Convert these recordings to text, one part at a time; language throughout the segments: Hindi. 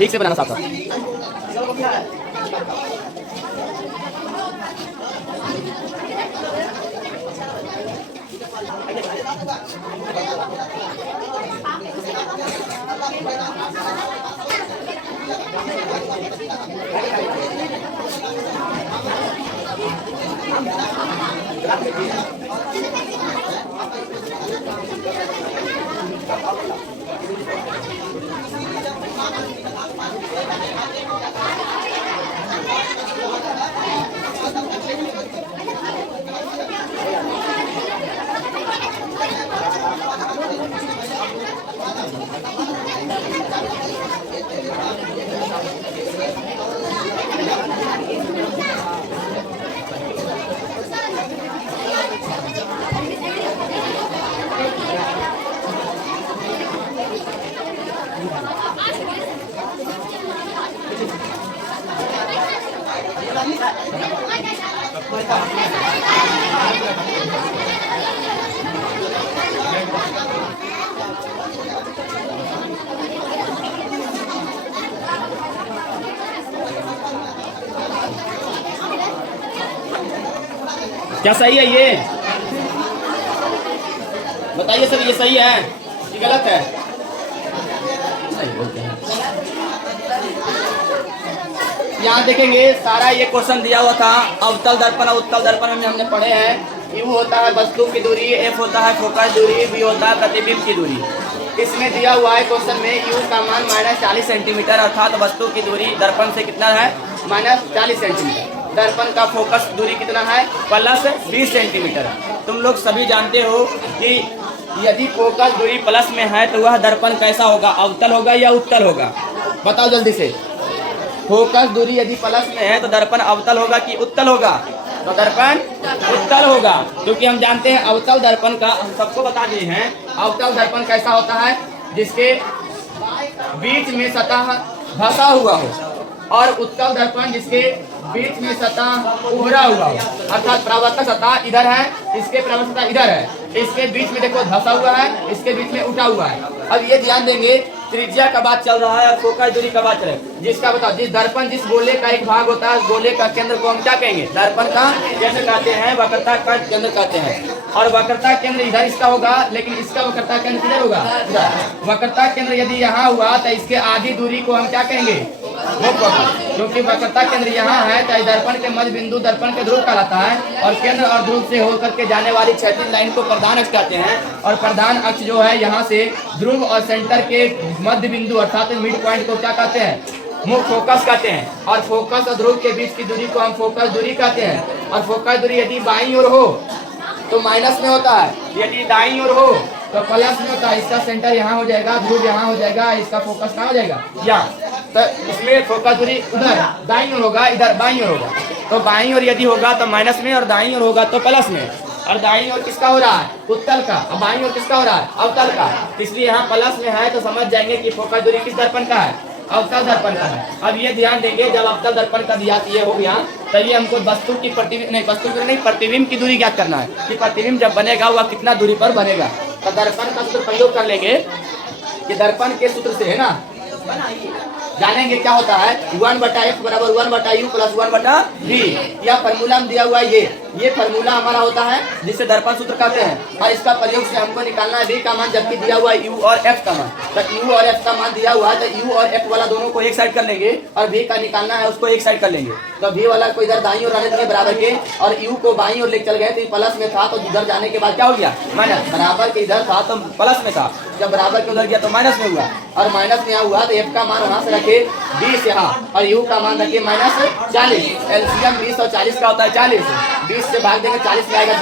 ठीक से बनाना साफ साफ। क्या सही है ये बताइए सर, ये सही है कि गलत है? सही बोलते हैं। यहाँ देखेंगे सारा ये क्वेश्चन दिया हुआ था अवतल दर्पण और उत्तल दर्पण में हमने पढ़े हैं। यू होता है वस्तु की दूरी, एफ होता है फोकस दूरी, बी होता है प्रतिबिंब की दूरी। इसमें दिया हुआ है क्वेश्चन में यू का मान -40 सेंटीमीटर अर्थात वस्तु की दूरी दर्पण से कितना है -40 सेंटीमीटर। दर्पण का फोकस दूरी कितना है +20 सेंटीमीटर। तुम लोग सभी जानते हो कि यदि फोकस दूरी प्लस में है तो वह दर्पण कैसा होगा, अवतल होगा या उत्तल होगा? बताओ जल्दी से। फोकस दूरी यदि प्लस में है तो दर्पण अवतल होगा कि उत्तल होगा? तो दर्पण उत्तल होगा, क्योंकि हम जानते हैं अवतल दर्पण का, हम सबको बता दिए हैं अवतल दर्पण कैसा होता है, जिसके बीच में सतह धंसा हुआ हो, और उत्तल दर्पण जिसके बीच में सतह उभरा हुआ हो, अर्थात परावर्तक सतह इधर है, इसके परावर्तक सतह इधर है, इसके बीच में देखो धंसा हुआ है, इसके बीच में उठा हुआ है। अब ये ध्यान देंगे त्रिज्या का बात चल रहा है और फोकस दूरी का बात चल रहा है। जिसका बताओ, जिस दर्पण जिस गोले का एक भाग होता है, गोले का केंद्र को हम क्या कहेंगे? दर्पण का केंद्र कहते हैं, वक्रता का केंद्र कहते हैं। और वक्रता केंद्र इधर इसका होगा, लेकिन इसका वक्रता केंद्र किधर होगा? इधर। वक्रता केंद्र यदि यहाँ हुआ तो इसके आधी दूरी को हम क्या कहेंगे? क्योंकि वक्रता केंद्र यहाँ है तो दर्पण के मध्य बिंदु दर्पण के ध्रुव कहलाता है, और केंद्र और ध्रुव से होकर के जाने वाली क्षैतिज लाइन को प्रधान अक्ष कहते हैं। और प्रधान अक्ष जो है यहाँ से ध्रुव और सेंटर के मध्य बिंदु अर्थात मिड पॉइंट को क्या कहते हैं? मुख्य फोकस कहते हैं। और फोकस और ध्रुव के बीच की दूरी को हम फोकस दूरी कहते हैं। और फोकस दूरी यदि बाईं ओर हो तो माइनस में होता है, यदि दाईं ओर हो तो प्लस में होता है। इसका सेंटर यहाँ हो जाएगा, ध्रुव यहाँ हो जाएगा, इसका फोकस कहाँ हो जाएगा? यहाँ। तो इसमें फोकस दूरी उधर दाईं ओर होगा, इधर बाईं ओर होगा। तो बाईं ओर यदि होगा तो माइनस में, और दाईं ओर होगा तो प्लस में। और दाईं ओर किसका हो रहा है? उत्तल का। और बाईं ओर किसका हो रहा है? अवतल का। इसलिए यहाँ प्लस में है तो समझ जाएंगे कि फोकस दूरी किस दर्पण का है? अवतल दर्पण का है। अब ये ध्यान देंगे, जब अवतल दर्पण का दिया ये हो गया तभी हमको वस्तु की प्रतिबिंब की दूरी ज्ञात करना है कि प्रतिबिंब जब बनेगा वह कितना दूरी पर बनेगा। तो दर्पण का सूत्र प्रयोग कर लेंगे कि दर्पण के सूत्र से है ना, जानेंगे क्या होता है 1/f बराबर 1/u प्लस 1/v। यह फार्मूला में दिया हुआ है, ये फार्मूला हमारा होता है जिसे दर्पण सूत्र कहते हैं। और इसका प्रयोग से हमको निकालना है v का मान, जबकि दिया हुआ है u और f का मान। तो u और f का मान दिया हुआ है तो u और f वाला दोनों को एक साइड कर लेंगे, और v का निकालना है उसको एक साइड कर लेंगे। तो v वाला को इधर दाईं ओर आने देंगे बराबर के, और u को बाईं ओर लेकर चल गए तो प्लस में था, तो इधर जाने के बाद क्या हो गया? माइनस। बराबर के इधर था तो प्लस में था, जब बराबर के उधर गया तो माइनस में हुआ, और माइनस में यहाँ हुआ तो f का मान वहाँ से रखे 20 यहाँ, और u का मान रखिए -40। एलसीएम 20 और 40 का होता है 40। 20 से भाग देंगे 40 में आएगा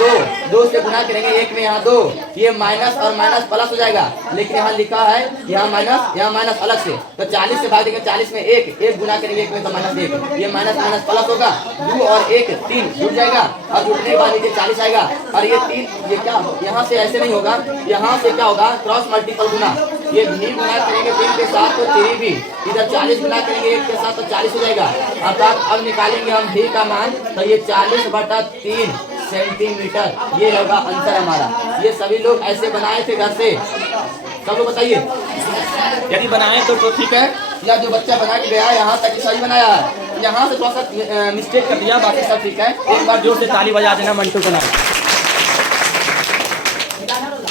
2 से गुना करेंगे 1 में यहाँ 2, ये माइनस और माइनस प्लस हो जाएगा। लेकिन यहाँ लिखा है यहाँ माइनस अलग से, तो 40 से भाग देंगे 40 में 1 गुना करेंगे 1 में तो -1, ये माइनस माइनस प्लस होगा। 2 और 1 3 जुड़ जाएगा, और जुड़ने के बाद नीचे 40 आएगा। और ये 3 ये क्या यहाँ से ऐसे नहीं होगा, यहाँ से क्या होगा? क्रॉस मल्टीपल गुना। ये भी गुना करेंगे 3 के साथ तो 3 भी, इधर 40 गुना करेंगे 1 के साथ तो 40 हो जाएगा। अर्थात अब निकालेंगे हम v का मान, तो ये 40/3 सेंटीमीटर ये होगा आंसर हमारा। ये सभी लोग ऐसे बनाए थे घर से, सब लोग बताइए। यदि बनाए तो ठीक है। या जो बच्चा बना के गया यहाँ तक सही बनाया है, यहाँ से थोड़ा सा मिस्टेक कर दिया, बाकी सब ठीक है। एक बार जोर से ताली बजा देना मंटू को नाम।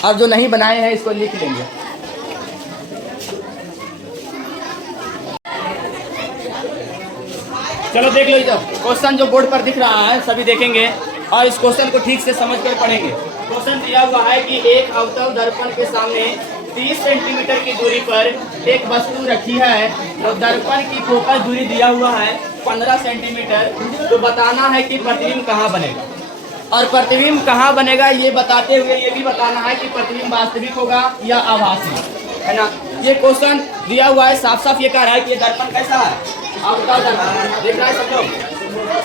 अब जो नहीं बनाए हैं इसको लिख लेंगे। चलो देख लो, इधर क्वेश्चन जो बोर्ड पर दिख रहा है सभी देखेंगे और इस क्वेश्चन को ठीक से समझ कर पढ़ेंगे। क्वेश्चन दिया हुआ है कि एक अवतल दर्पण के सामने 30 सेंटीमीटर की दूरी पर एक वस्तु रखी है, तो दर्पण की फोकस दूरी दिया हुआ है 15 सेंटीमीटर। तो बताना है कि प्रतिबिंब कहाँ बनेगा, और प्रतिबिंब कहाँ बनेगा ये बताते हुए ये भी बताना है कि प्रतिबिंब वास्तविक होगा या आभासी, है ना। ये क्वेश्चन दिया हुआ है, साफ साफ ये कह रहा है कि ये दर्पण कैसा है, अवतल दर्पण। देख रहा है सब लोग,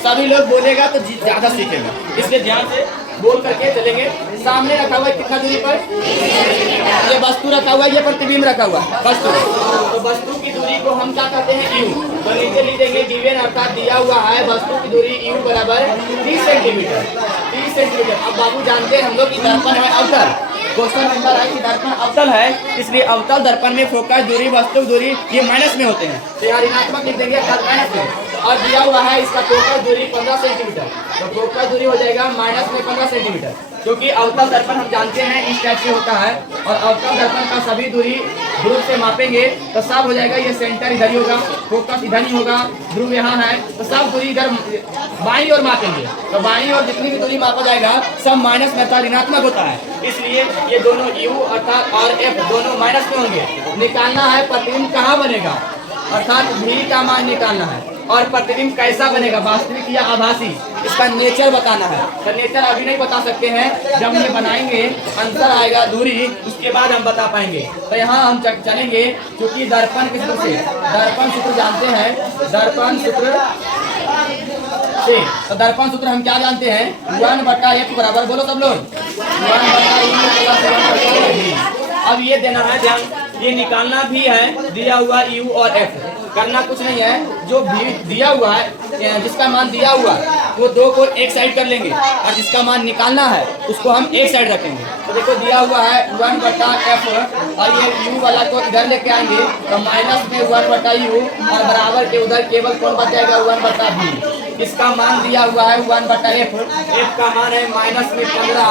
सभी लोग बोलेगा तो ज्यादा सीखेगा, इसलिए ध्यान से बोल करके चलेंगे। सामने रखा हुआ है कितना दूरी पर, ये वस्तु रखा हुआ है, ये प्रतिबिंब रखा हुआ है वस्तु। तो वस्तु की दूरी को हम क्या कहते हैं, यू। तो नीचे लिख देंगे गिवन, अर्थात दिया हुआ है वस्तु की दूरी यू बराबर 30 सेंटीमीटर। 30 सेंटीमीटर। अब बाबू जानते हैं हम लोग कि दर्पण है अवतल, क्वेश्चन नंबर है कि दर्पण अवतल है, इसलिए अवतल दर्पण में फोकस दूरी वस्तु दूरी ये माइनस में होते हैं, तो यहाँ ऋणात्मक लिख देंगे माइनस में। और दिया हुआ है इसका फोकस दूरी 15 सेंटीमीटर, तो फोकस दूरी हो जाएगा माइनस में 15 सेंटीमीटर, क्योंकि अवतल दर्पण हम जानते हैं इस टाइप से होता है। और अवतल दर्पण का सभी दूरी ध्रुव से मापेंगे तो सब हो जाएगा, ये सेंटर इधर ही होगा, फोकस इधर ही होगा, ध्रुव यहाँ है, तो सब दूरी इधर बाईं ओर मापेंगे। तो बाईं ओर जितनी भी दूरी मापा जाएगा सब माइनस में अर्थात ऋणात्मक होता है, इसलिए ये दोनों यू अर्थात और एफ दोनों माइनस में होंगे। निकालना है प्रतिबिंब कहाँ बनेगा, अर्थात भी का मान निकालना है, और प्रतिबिंब कैसा बनेगा, वास्तविक या आभासी, इसका नेचर बताना है। तो नेचर अभी नहीं बता सकते हैं, जब ये बनाएंगे आंसर आएगा दूरी, उसके बाद हम बता पाएंगे। तो यहाँ हम चलेंगे, क्योंकि दर्पण के सूत्र से, दर्पण सूत्र जानते हैं, दर्पण सूत्र से, तो दर्पण सूत्र हम क्या जानते हैं, 1/f बराबर, बोलो सब लोग, 1/u। अब ये देना है ध्यान, ये निकालना भी है दिया हुआ u और f, करना कुछ नहीं है, जो भी दिया हुआ है जिसका मान दिया हुआ है वो दो को एक साइड कर लेंगे, और जिसका मान निकालना है उसको हम एक साइड रखेंगे। तो देखो दिया हुआ है 1/f, और ये u वाला को इधर लेके आएंगे तो माइनस में 1/u, और बराबर के उधर केवल कौन बचेगा 1/v। इसका मान दिया हुआ है 1/f, f का मान है माइनस में 15,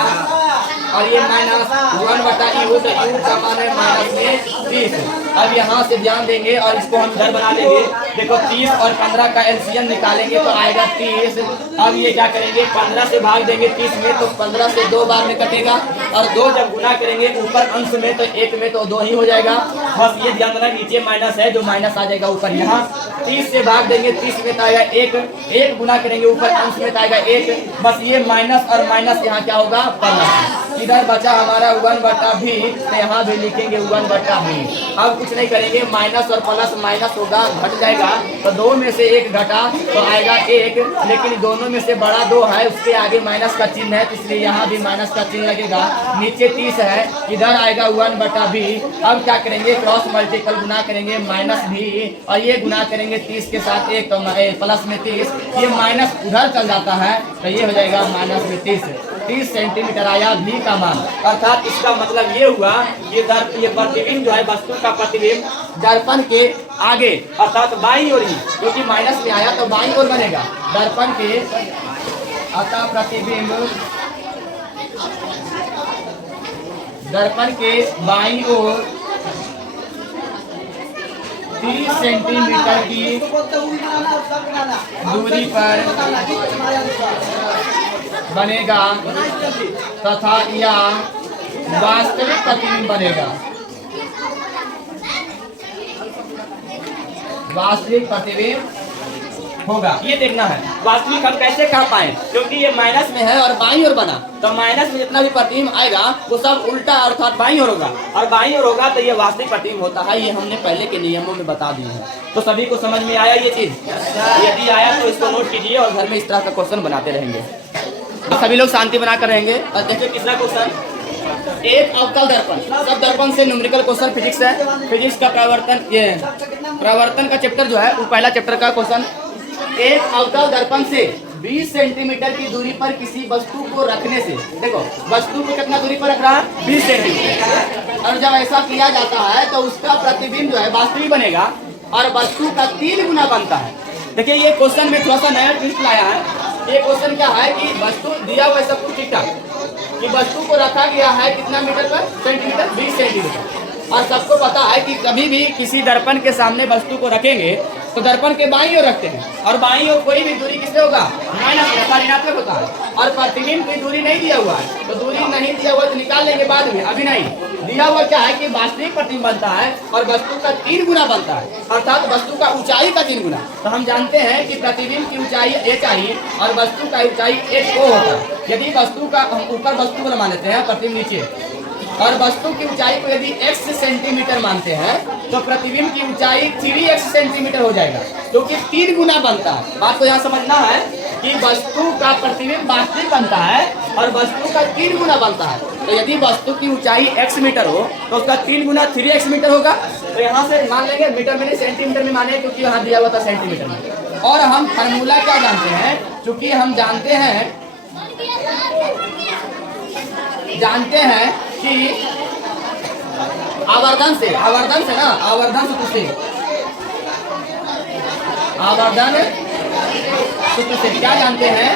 और ये माइनस 1/u, तो u का मान है माइनस में 30। अब यहाँ से ध्यान देंगे और इसको हम इधर बना लेंगे। देखो 30 और 15 का एलसीएम निकालेंगे तो आएगा 30। अब ये क्या करेंगे, 15 से भाग देंगे 30 में, तो 15 से 2 बार में कटेगा, और 2 जब गुना करेंगे ऊपर अंश में तो 1 में तो 2 ही हो जाएगा। बस ये ध्यान रखना, नीचे माइनस है, जो माइनस आ जाएगा ऊपर। यहाँ 30 से भाग देंगे 30 में तो आएगा 1, 1 गुना करेंगे ऊपर अंश में तो आएगा 1। बस ये माइनस और माइनस यहाँ क्या होगा प्लस। इधर बचा हमारा 1/v, तो यहाँ भी लिखेंगे 1/v। अब कुछ नहीं करेंगे, माइनस और प्लस माइनस होगा, घट जाएगा, तो 2 में से 1 घटा तो आएगा 1, लेकिन दोनों में से बड़ा 2 है, उसके आगे माइनस का चिन्ह है, इसलिए यहाँ भी माइनस का चिन्ह लगेगा। नीचे 30 है, इधर आएगा 1/v। अब क्या करेंगे, क्रॉस मल्टीपल गुना करेंगे माइनस भी, और ये गुना करेंगे 30 के साथ 1 तो प्लस में 30, ये माइनस उधर चल जाता है, तो ये हो जाएगा माइनस में 30 सेंटीमीटर आया v का मान। अर्थात इसका मतलब ये हुआ, ये प्रतिबिंब जो है वस्तु का प्रतिबिंब दर्पण के आगे अर्थात बाईं ओर ही, क्योंकि माइनस में आया तो बाईं ओर बनेगा दर्पण के, अतः प्रतिबिंब दर्पण के बाईं ओर 30 सेंटीमीटर की दूरी पर बनेगा तथा यह वास्तविक प्रतिबिंब बनेगा, वास्तविक प्रतिबिंब होगा। ये देखना है वास्तविक हम कैसे कह पाए, क्योंकि ये माइनस में है और बाईं ओर बना, तो माइनस में जितना भी प्रतिबिंब आएगा वो सब उल्टा अर्थात बाईं ओर होगा, और बाईं ओर होगा तो ये वास्तविक प्रतिबिंब होता है। ये हमने पहले के नियमों में बता दिए हैं। तो सभी को समझ में आया ये चीज? यदि आया तो इसको नोट कीजिए और घर में इस तरह का क्वेश्चन बनाते रहेंगे। तो सभी लोग शांति बना कर रहेंगे। और देखिए कितना क्वेश्चन, एक अवतल दर्पण, सब दर्पण से न्यूमेरिकल क्वेश्चन फिजिक्स है, फिजिक्स का प्रवर्तन, ये प्रवर्तन का चैप्टर जो है वो पहला चैप्टर का क्वेश्चन। एक अवतल दर्पण से 20 सेंटीमीटर की दूरी पर किसी वस्तु को रखने से, देखो वस्तु को कितना दूरी पर रख रहा है 20 सेंटीमीटर, और जब ऐसा किया जाता है तो उसका प्रतिबिंब जो है वास्तविक बनेगा। और वस्तु का 3 गुना बनता है। देखिए ये क्वेश्चन में थोड़ा सा नया ट्विस्ट लाया है। ये क्वेश्चन क्या है कि वस्तु दिया हुआ है सब कुछ ठीक ठाक कि वस्तु को रखा गया है कितना मीटर पर सेंटीमीटर 20 सेंटीमीटर और सबको पता है कि कभी भी किसी दर्पण के सामने वस्तु को रखेंगे तो दर्पण के बाईं ओर रखते हैं और बाईं ओर कोई भी दूरी किससे होगा ऋणात्मक होता है और प्रतिबिंब की दूरी नहीं दिया हुआ है तो दूरी नहीं दिया हुआ तो निकाल लेंगे बाद में, अभी नहीं दिया हुआ क्या है कि वास्तविक प्रतिबिंब बनता है और वस्तु का 3 गुना बनता है अर्थात वस्तु का ऊंचाई का 3 गुना। तो हम जानते हैं कि प्रतिबिंब की ऊंचाई h आई और वस्तु का ऊंचाई h o होता है। यदि वस्तु का हम ऊपर वस्तु को मान लेते हैं प्रतिबिंब नीचे और वस्तु की ऊंचाई को यदि x सेंटीमीटर मानते हैं तो प्रतिबिंब की ऊंचाई 3x सेंटीमीटर हो जाएगा क्योंकि 3 गुना बनता है। बात को यहाँ समझना है कि वस्तु का प्रतिबिंब वास्तविक बनता है और वस्तु का 3 गुना बनता है। तो यदि वस्तु की ऊंचाई x मीटर हो तो उसका 3 गुना 3x मीटर होगा। तो यहाँ से मान लेंगे मीटर में नहीं सेंटीमीटर में माने क्योंकि यहाँ दिया हुआ था सेंटीमीटर में। और हम फार्मूला क्या जानते हैं, चूंकि हम जानते हैं कि आवर्धन से ना आवर्धन सूत्र से क्या जानते हैं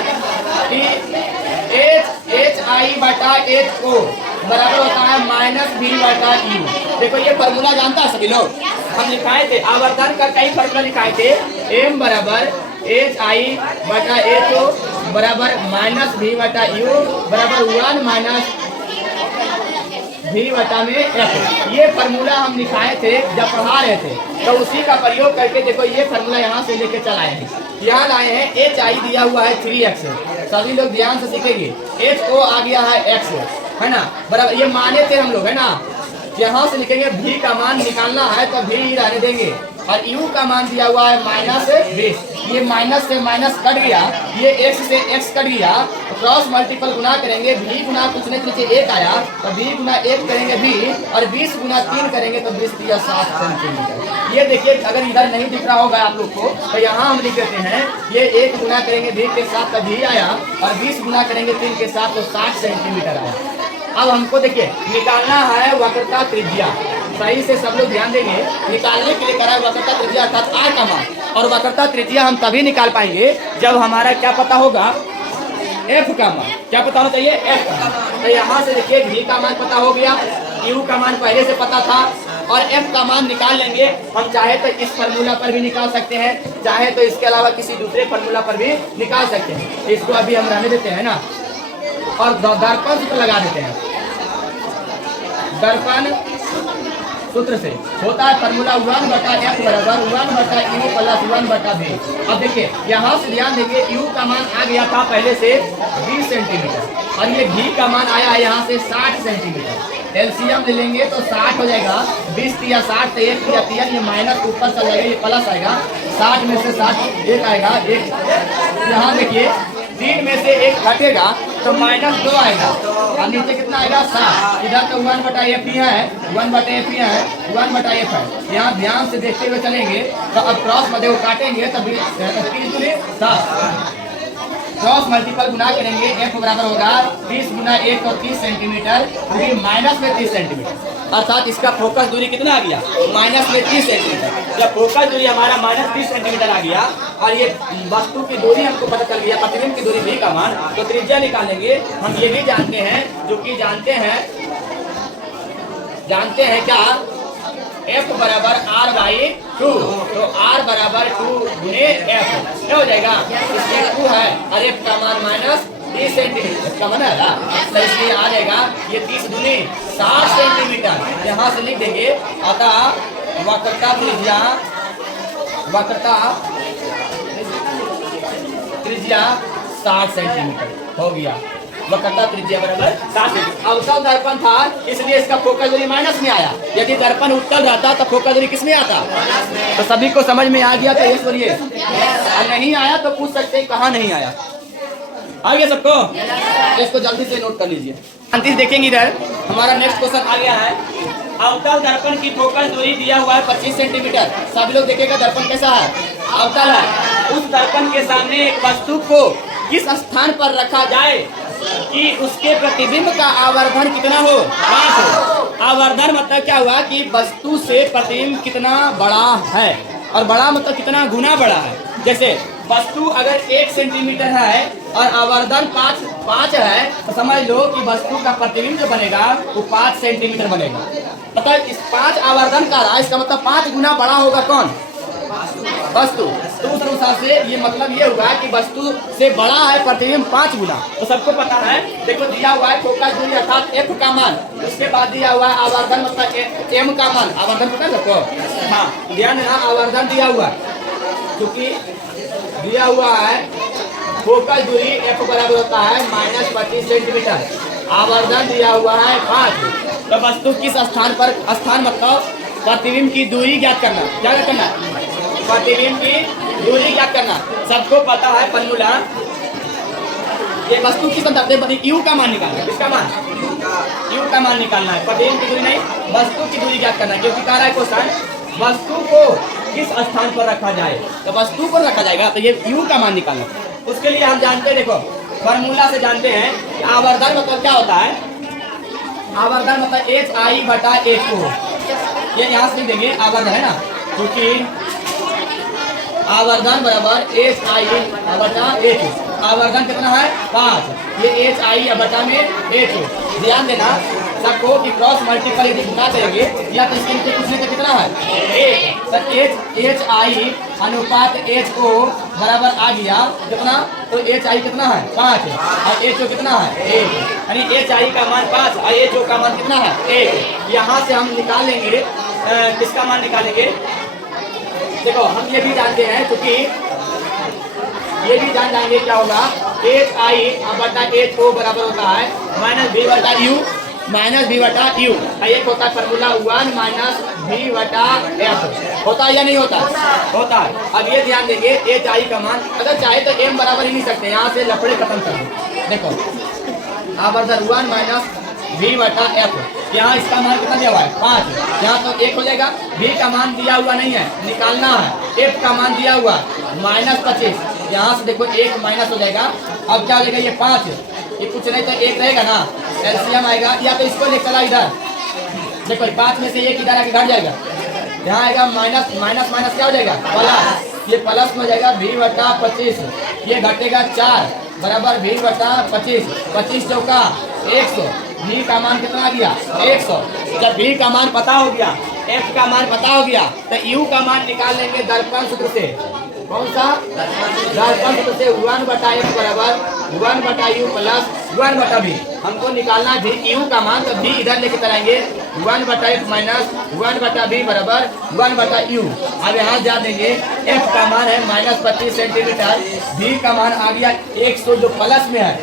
कि एच आई बटा एच ओ बराबर होता है -v/u। देखो ये फॉर्मूला जानता है सभी लोग, हम लिखाए थे आवर्धन का कई फॉर्मूला लिखाए थे। m बराबर एच आई बटा एच ओ बराबर -v/u बराबर 1 v/में f। ये फार्मूला हम लिखाए थे जब पढ़ा रहे थे तो उसी का प्रयोग करके देखो ये फार्मूला यहाँ से लेके चल आए हैं, यहाँ लाए हैं। एच आई दिया हुआ है 3x, सभी लोग ध्यान से सीखेंगे। एच ओ आ गया है x है ना, बराबर ये माने थे हम लोग है ना। यहाँ से लिखेंगे v का मान निकालना है तो v ही रहने देंगे और u का मान दिया हुआ है -20। ये माइनस से माइनस कट गया, ये x से x कट गया तो क्रॉस मल्टीपल गुना करेंगे v गुना कुछ नहीं नीचे 1 आया तो v गुना 1 करेंगे v और 20 गुना 3 करेंगे तो 20 दिया 60 सेंटीमीटर। ये देखिए अगर इधर नहीं दिख रहा होगा आप लोग को तो यहाँ हम लिख देते हैं ये 1 गुना करेंगे v के साथ तो v आया और 20 गुना करेंगे 3 के साथ तो 60 सेंटीमीटर आया। अब हमको देखिए निकालना है वक्रता त्रिज्या, सही से सब लोग ध्यान देंगे। निकालने के लिए करा है वक्रता त्रिज्या अर्थात r का मान, और वक्रता त्रिज्या हम तभी निकाल पाएंगे जब हमारा क्या पता होगा f का मान। क्या पता होना चाहिए f का मान। तो यहाँ से देखिए v का मान पता हो गया, u का मान पहले से पता था और f का मान निकाल लेंगे। हम चाहे तो इस फार्मूला पर भी निकाल सकते हैं, चाहे तो इसके अलावा किसी दूसरे फार्मूला पर भी निकाल सकते हैं। इसको अभी हम रहने देते हैं ना और दर्पण सूत्र लगा देते हैं। दर्पण सूत्र से होता है फार्मूला 1/f बराबर 1/u प्लस 1/v। अब देखिए यहाँ से ध्यान देंगे u का मान आ गया था पहले से 20 सेंटीमीटर और ये v का मान आया है यहाँ से 60 सेंटीमीटर। एलसीएम ले लेंगे तो 60 हो जाएगा, 20 या 60 तो 1 या 3 ये माइनस ऊपर चल जाएगा, ये प्लस आएगा। 60 में से 60 1 आएगा, 1 यहाँ देखिए 3 में से 1 घटेगा तो -2 आएगा और नीचे कितना आएगा 7। इधर तो 1/f ही है, 1/f ही है, 1/f है। यहाँ ध्यान से देखते हुए चलेंगे तो अब क्रॉस मध्य को काटेंगे तो 30 क्रॉस मल्टीपल गुना करेंगे f बराबर होगा 20 गुना 1 तो 30 सेंटीमीटर, दूरी माइनस में 30 सेंटीमीटर अर्थात इसका फोकस दूरी कितना आ गया माइनस में 30 सेंटीमीटर। जब फोकस दूरी हमारा -30 सेंटीमीटर आ गया और ये वस्तु की दूरी हमको पता चल गया, प्रतिबिंब की दूरी v का मान, तो त्रिज्या निकालेंगे। हम ये भी जानते हैं जो कि जानते हैं क्या f बराबर r/2 तो r बराबर 2 गुने f क्या हो जाएगा, इसमें 2 है और f का मान -30 सेंटीमीटर का मान है तो इसलिए आ जाएगा ये 30 गुने 60 सेंटीमीटर। यहाँ से लिख देंगे अतः वक्रता त्रिज्या 60 सेंटीमीटर हो गया। वक्रता त्रिज्या बराबर 60 सेंटीमीटर। अवतल दर्पण था इसलिए इसका फोकस दूरी माइनस में आया, यदि दर्पण उत्तल रहता तो फोकस दूरी किस में आता। तो सभी को समझ में आ गया तो ये बोलिए, और नहीं आया तो पूछ सकते हैं कहाँ नहीं आया। आ गया सबको, इसको जल्दी से नोट कर लीजिए। 35 देखेंगे इधर हमारा नेक्स्ट क्वेश्चन आ गया है। अवतल दर्पण की फोकस दूरी दिया हुआ है 25 सेंटीमीटर। सभी लोग देखेगा दर्पण कैसा है, अवतल है। उस दर्पण के सामने एक वस्तु को किस स्थान पर रखा जाए कि उसके प्रतिबिंब का आवर्धन कितना हो, 5 हो। आवर्धन मतलब क्या हुआ कि वस्तु से प्रतिबिंब कितना बड़ा है। और बड़ा मतलब कितना गुना बड़ा है। जैसे वस्तु अगर 1 सेंटीमीटर है और आवर्धन 5 है तो समझ लो कि वस्तु का प्रतिबिंब जो बनेगा वो 5 सेंटीमीटर बनेगा। मतलब इस 5 आवर्धन का रहा, इसका मतलब 5 गुना बड़ा होगा कौन? वस्तु। तो उस अनुसार से ये मतलब ये हुआ कि वस्तु से बड़ा है प्रतिबिंब 5 गुना। तो सबको पता है, देखो दिया हुआ है फोकस दूरी अर्थात एफ का मान, उसके बाद दिया हुआ है आवर्धन मतलब एम का मान। आवर्धन पता है सबको? हाँ, ध्यान देना, आवर्धन दिया हुआ है क्योंकि दिया हुआ है फोकस दूरी एफ बराबर होता है -25 सेंटीमीटर, आवर्धन दिया हुआ है 5। तो वस्तु किस स्थान पर, स्थान मतलब प्रतिबिंब की दूरी ज्ञात करना। क्या करना? प्रतिबिंब की दूरी ज्ञात करना। सबको पता है फॉर्मूला, ये वस्तु किस अंतर यू का मान निकालना है। किसका मान? यू का मान निकालना है, प्रतिबिंब की दूरी नहीं, वस्तु की दूरी ज्ञात करना है। क्योंकि कह रहा है क्वेश्चन वस्तु को किस स्थान पर रखा जाए, तो वस्तु पर रखा जाएगा तो ये यू का मान निकालना। उसके लिए हम जानते हैं, देखो फॉर्मूला से जानते हैं कि आवर्धन मतलब क्या होता है। आवर्धन मतलब HI/H0। ये यहाँ से देंगे आवर्धन है ना, क्योंकि आवर्धन बराबर HI/H। आवर्धन कितना है? 5। ये HI/H। ध्यान देना सबको कि क्रॉस मल्टीपल यदि गुना करेंगे या तो इसके नीचे कुछ नहीं तो कितना है? 1। तो HI अनुपात HO बराबर आ गया कितना? तो HI कितना है? 5 और HO कितना है? 1। यानी HI का मान 5 और HO का मान कितना है? 1। यहाँ से हम निकाल लेंगे किसका मान निकालेंगे। देखो हम ये भी जानते हैं क्योंकि ये भी जान जाएंगे क्या होगा, HI/HO बराबर होता है -V/U -V/U। एक होता है फॉर्मूला 1 -V/F। होता है या नहीं होता? होता है। अब ये ध्यान देंगे HI का मान अगर चाहे तो M बराबर ही नहीं सकते, यहाँ से लफड़े खत्म कर दो। देखो आवर्धन 1 -V/F, यहाँ इसका मान कितना दिया हुआ है? 5। यहाँ तो 1 हो जाएगा। V का मान दिया हुआ नहीं है, निकालना है। F का मान दिया हुआ -25, यहाँ से देखो 1 माइनस हो जाएगा। अब क्या हो जाएगा? ये 5, ये कुछ नहीं तो 1 रहेगा ना, एलसीएम आएगा। या तो इसको ले चला इधर, देखो 5 में से 1 इधर आके घट जाएगा, यहाँ आएगा माइनस क्या हो जाएगा? प्लस। ये प्लस में हो जाएगा V/25, ये घटेगा 4 बराबर V/25। 25 चौका 100। V का मान कितना आ गया? 100। जब V का मान पता हो गया, F का मान पता हो गया तो U का मान निकाल लेंगे दर्पण सूत्र से। कौन सा? दर्पण सूत्र से 1/F बराबर 1/U प्लस 1/V। हमको निकालना है U का मान, तो V इधर लेके चलाएंगे 1/F माइनस 1/V बराबर 1/U। अब यहाँ जा देंगे F का मान है -25 सेंटीमीटर, V का मान आ गया 100 जो प्लस में है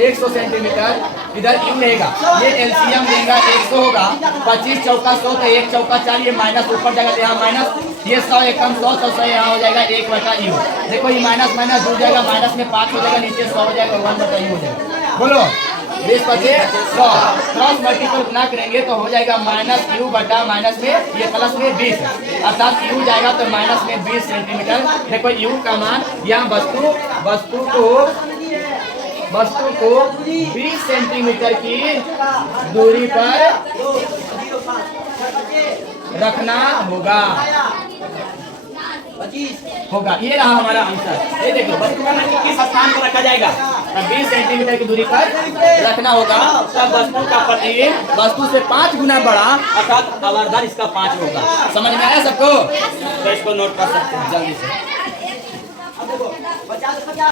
100 सेंटीमीटर, इधर U रहेगा। ये एलसीएम देगा 100 होगा, 25 चौका 100 तो 1 चौका 4, ये माइनस ऊपर जाएगा तो यहाँ माइनस, ये 100 एकम 100 तो 100 यहाँ हो जाएगा 1/U। देखो ये माइनस जुड़ जाएगा, माइनस में 5 हो जाएगा, नीचे 100 हो जाएगा, 1/U हो जाएगा। बोलो 20 × 100 क्रॉस मल्टीपल गुना करेंगे तो हो जाएगा -U बटा माइनस में ये प्लस में 20, अर्थात U जाएगा तो माइनस में 20 सेंटीमीटर। देखो U का मान यहाँ वस्तु को 20 सेंटीमीटर की दूरी पर रखना होगा। ये रहा हमारा आंसर। ये देखो वस्तु का मान किस स्थान पर रखा जाएगा? 20 सेंटीमीटर की दूरी पर रखना होगा। तब वस्तु का प्रतिबिंब वस्तु से 5 गुना बड़ा अर्थात आवर्धन इसका 5 होगा। समझ में आया सबको? तो इसको नोट कर सकते हैं जल्दी से।